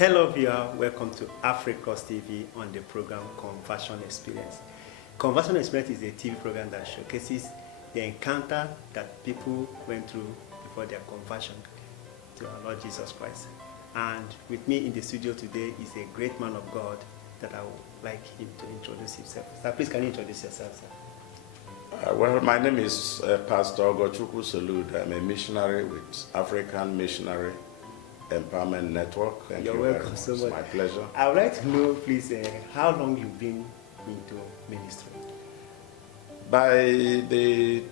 Hello viewer, welcome to Africross TV on the program Conversion Experience. Conversion Experience is a TV program that showcases the encounter that people went through before their conversion to our Lord Jesus Christ. And with me in the studio today is a great man of God that I would like him to introduce himself. Sir, please can you introduce yourself, sir? Well, my name is Pastor Ogochukwu Salud. I'm a missionary with African Missionary Empowerment Network. Thank You're you welcome very much. so much. It's my pleasure. I would like to know, please, how long you've been into ministry? By the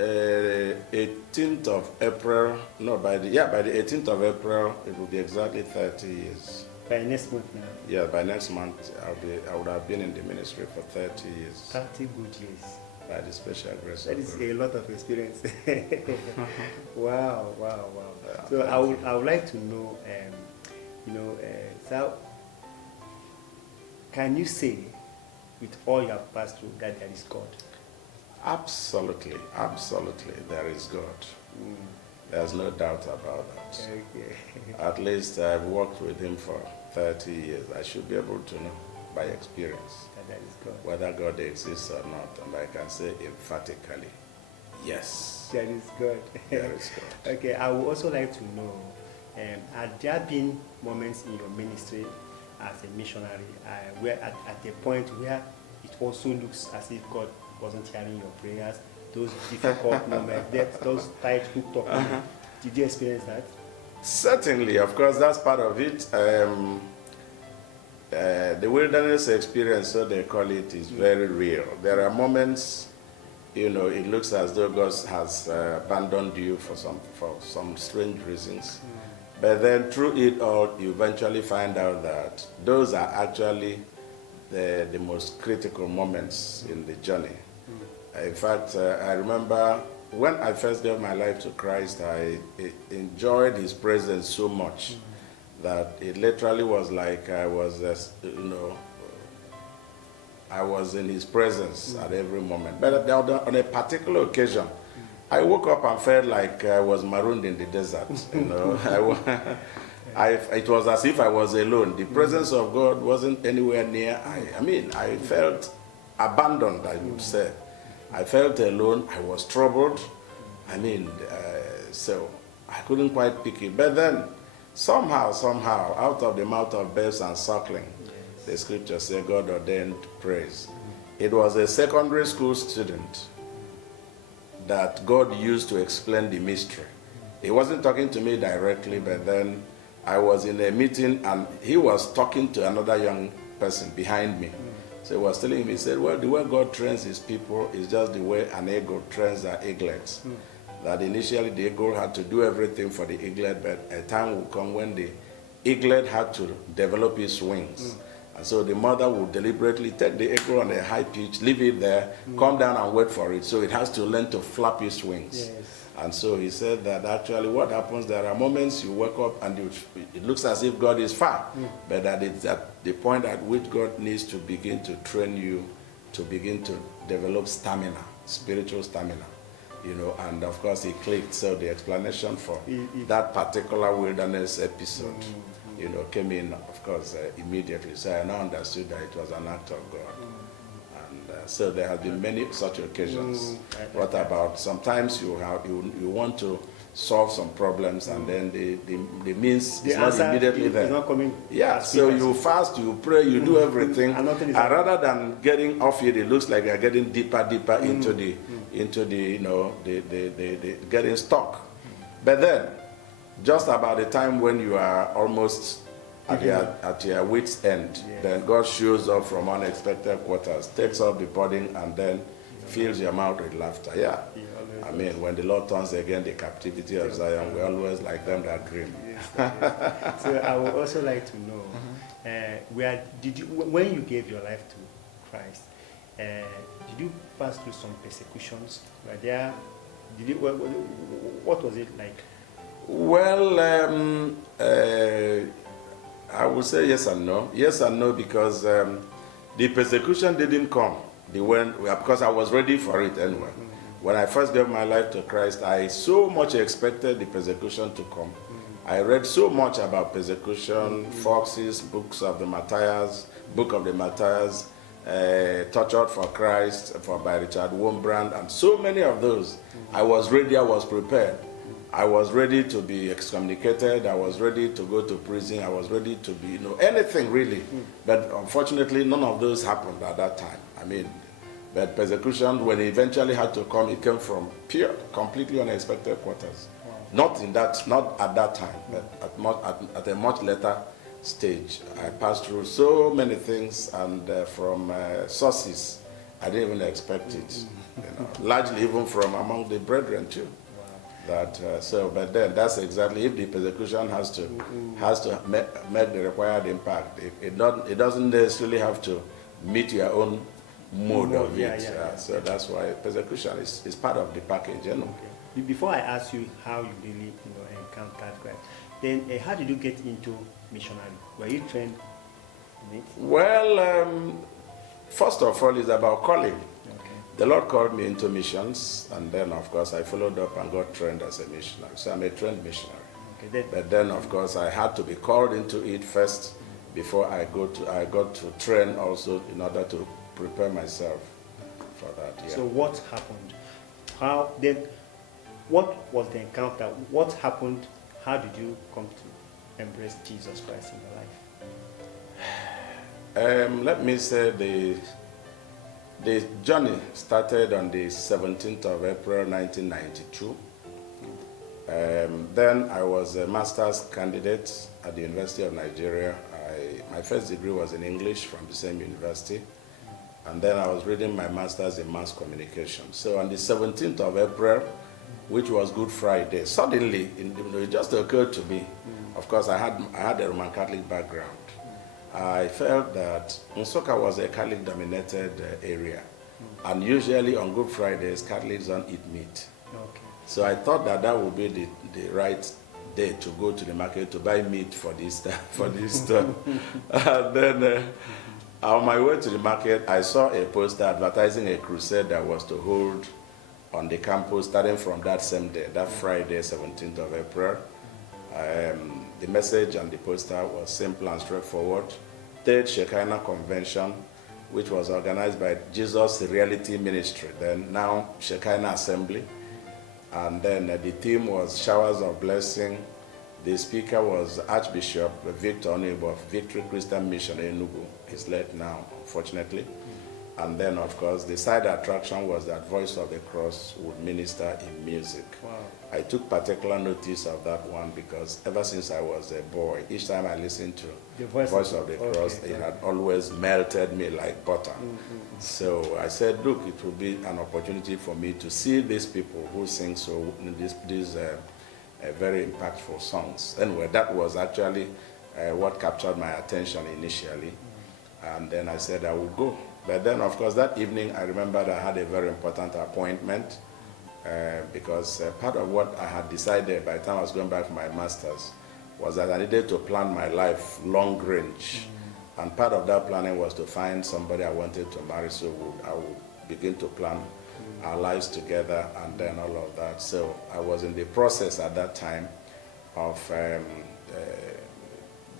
18th of April, by the 18th of April, it will be exactly 30 years. By next month now? Yeah, by next month, I would have been in the ministry for 30 years. 30 good years. By the special grace that of is God. a lot of experience. Wow. So I would like to know, so can you say, with all you have passed through, that there is God? Absolutely, there is God. There's no doubt about that. Okay. At least I've worked with him for 30 years. I should be able to know by experience That is God. whether God exists or not. And I can say emphatically, yes, There is God. there is God. Okay, I would also like to know, had there been moments in your ministry as a missionary where at a point where it also looks as if God wasn't hearing your prayers, those difficult moments, those tight hooked up moments, did you experience that? Certainly, of course, that's part of it. The wilderness experience, so they call it, is very real. There are moments, it looks as though God has abandoned you for some strange reasons. But then through it all, you eventually find out that those are actually the most critical moments in the journey. In fact, I remember when I first gave my life to Christ, I enjoyed his presence so much that it literally was like I was, I was in his presence at every moment. But on a particular occasion, I woke up and felt like I was marooned in the desert. It was as if I was alone. The presence of God wasn't anywhere near. I felt abandoned, I would say. I felt alone. I was troubled. So I couldn't quite pick it. But then, somehow, out of the mouth of babes and suckling, the scripture says God ordained praise. It was a secondary school student that God used to explain the mystery. He wasn't talking to me directly, but then I was in a meeting and he was talking to another young person behind me. So he was telling me, he said, well, the way God trains his people is just the way an eagle trains their eaglets. That initially the eagle had to do everything for the eaglet, but a time will come when the eaglet had to develop its wings. And so the mother will deliberately take the eagle on a high pitch, leave it there, come down and wait for it. So it has to learn to flap its wings. Yes. And so he said that actually what happens, there are moments you wake up and it looks as if God is far, but that it's at the point at which God needs to begin to train you to begin to develop stamina, spiritual stamina. And of course he clicked. So the explanation for that particular wilderness episode, came in, of course, immediately. So I now understood that it was an act of God. And so there have been many such occasions. What about sometimes you want to solve some problems and then the means is not immediately there. It's not coming. Yeah, so you fast, you pray, you do everything, and rather than getting off it looks like you're getting deeper into the getting stuck. But then, just about the time when you are almost at your wit's end, then God shows up from unexpected quarters, takes up the burden, and then fills your mouth with laughter. Yeah. When the Lord turns again the captivity of Zion, we always like them that dream. Yes, so I would also like to know, when you gave your life to Christ, did you pass through some persecutions? What was it like? Well, I would say yes and no. Yes and no, because the persecution didn't come because I was ready for it anyway. When I first gave my life to Christ, I so much expected the persecution to come. I read so much about persecution, Fox's books of the Martyrs, Book of the Martyrs, Tortured for Christ by Richard Wurmbrand, and so many of those. I was ready, I was prepared. I was ready to be excommunicated, I was ready to go to prison, I was ready to be, anything really. But unfortunately, none of those happened at that time. I mean, but persecution, when it eventually had to come, it came from pure, completely unexpected quarters. Wow. Not at that time, but at a much later stage. I passed through so many things, and from sources I didn't even expect it. Largely even from among the brethren too. That but then that's exactly, if the persecution has to make the required impact. It doesn't necessarily have to meet your own mode of it. So that's why persecution is part of the package. Okay. Before I ask you how you really encountered Christ, then how did you get into missionary? Were you trained in it? Well, first of all, it's about calling. The Lord called me into missions, and then, of course, I followed up and got trained as a missionary. So I'm a trained missionary. Okay, but then, of course, I had to be called into it first before I got to train also in order to prepare myself for that. Yeah. So what happened? What was the encounter? What happened? How did you come to embrace Jesus Christ in your life? Let me say the journey started on the 17th of April 1992. Then I was a master's candidate at the University of Nigeria. My first degree was in English from the same university. And then I was reading my master's in mass communication. So on the 17th of April, which was Good Friday, suddenly it just occurred to me. Of course, I had a Roman Catholic background. I felt that Nsukka was a Catholic-dominated area, and usually on Good Fridays, Catholics don't eat meat. Okay. So I thought that would be the right day to go to the market to buy meat for this And then on my way to the market, I saw a poster advertising a crusade that was to hold on the campus starting from that same day, that Friday, 17th of April. The message on the poster was simple and straightforward. Third Shekinah Convention, which was organized by Jesus Reality Ministry, then now Shekinah Assembly. And then the theme was Showers of Blessing. The speaker was Archbishop Victor Onebo of Victory Christian Mission in Enugu. He's late now, unfortunately. And then, of course, the side attraction was that Voice of the Cross would minister in music. Wow. I took particular notice of that one because ever since I was a boy, each time I listened to the Voice of the Cross, it had always melted me like butter. So I said, look, it will be an opportunity for me to see these people who sing these very impactful songs. Anyway, that was actually what captured my attention initially. And then I said I would go. But then, of course, that evening, I remembered I had a very important appointment because part of what I had decided by the time I was going back for my master's was that I needed to plan my life long range. And part of that planning was to find somebody I wanted to marry, so I would begin to plan our lives together and then all of that. So I was in the process at that time of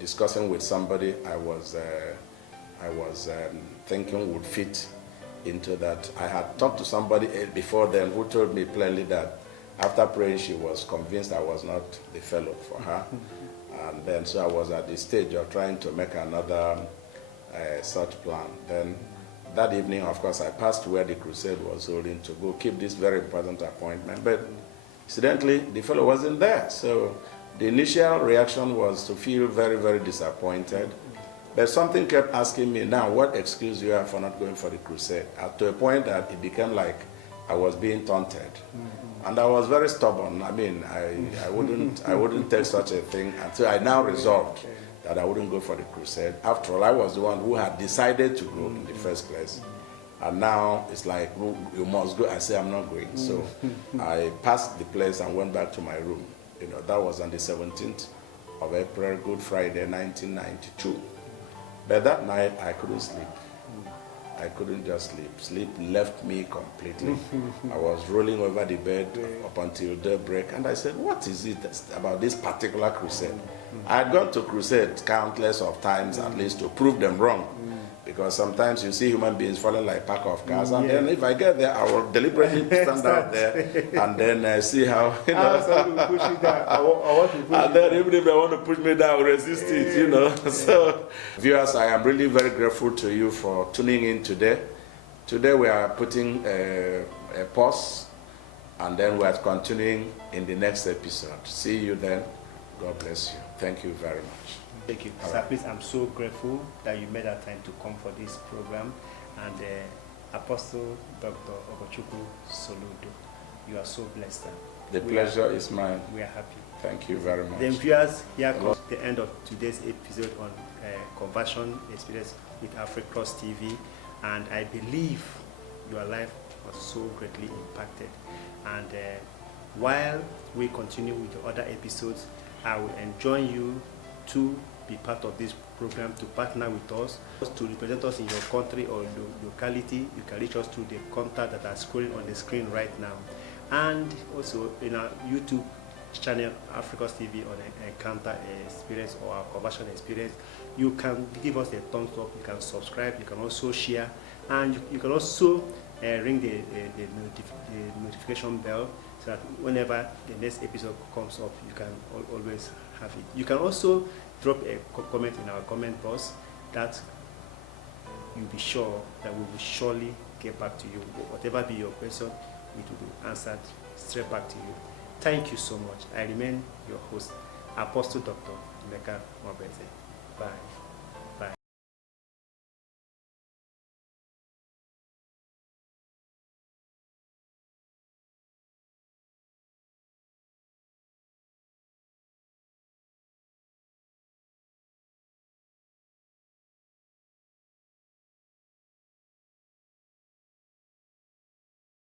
discussing with somebody I was thinking would fit into that. I had talked to somebody before then who told me plainly that after praying she was convinced I was not the fellow for her. And then so I was at the stage of trying to make another such plan. Then that evening, of course, I passed where the crusade was holding to go keep this very important appointment. But incidentally, the fellow wasn't there. So the initial reaction was to feel very, very disappointed. But something kept asking me, now, what excuse do you have for not going for the crusade? To a point that it became like I was being taunted. And I was very stubborn. I mean, I wouldn't take such a thing until I now resolved that I wouldn't go for the crusade. After all, I was the one who had decided to go in the first place. And now it's like, you must go. I say, I'm not going. So I passed the place and went back to my room. That was on the 17th of April, Good Friday, 1992. But that night, I couldn't sleep. I couldn't just sleep. Sleep left me completely. I was rolling over the bed up until daybreak, and I said, what is it about this particular crusade? I had gone to crusades countless of times, at least, to prove them wrong. Because sometimes you see human beings falling like a pack of cars, and then if I get there, I will deliberately stand out there and then see how, you know. Push you down. I want to push and then even if they want to push me down, I will resist it, you know. So, viewers, I am really very grateful to you for tuning in today. Today we are putting a pause, and then we are continuing in the next episode. See you then. God bless you. Thank you very much. Thank you. Sir, please, I'm so grateful that you made that time to come for this program. And Apostle Dr. Ogochukwu Soludo, you are so blessed. The pleasure is mine. We are happy. Thank you very much. Then viewers, here comes the end of today's episode on Conversion Experience with Africross TV. And I believe your life was so greatly impacted. And while we continue with the other episodes, I will enjoin you to be part of this program, to partner with us, to represent us in your country or locality. You can reach us through the contact that are scrolling on the screen right now. And also in our YouTube channel, Africross TV, on Encounter Experience or our Conversion Experience, you can give us a thumbs up, you can subscribe, you can also share, and you can also ring the notification bell, so that whenever the next episode comes up, you can always have it. You can also drop a comment in our comment box that you'll be sure that we will surely get back to you. Whatever be your question, it will be answered straight back to you. Thank you so much. I remain your host, Apostle Dr. Emeka Mwabeze. Bye.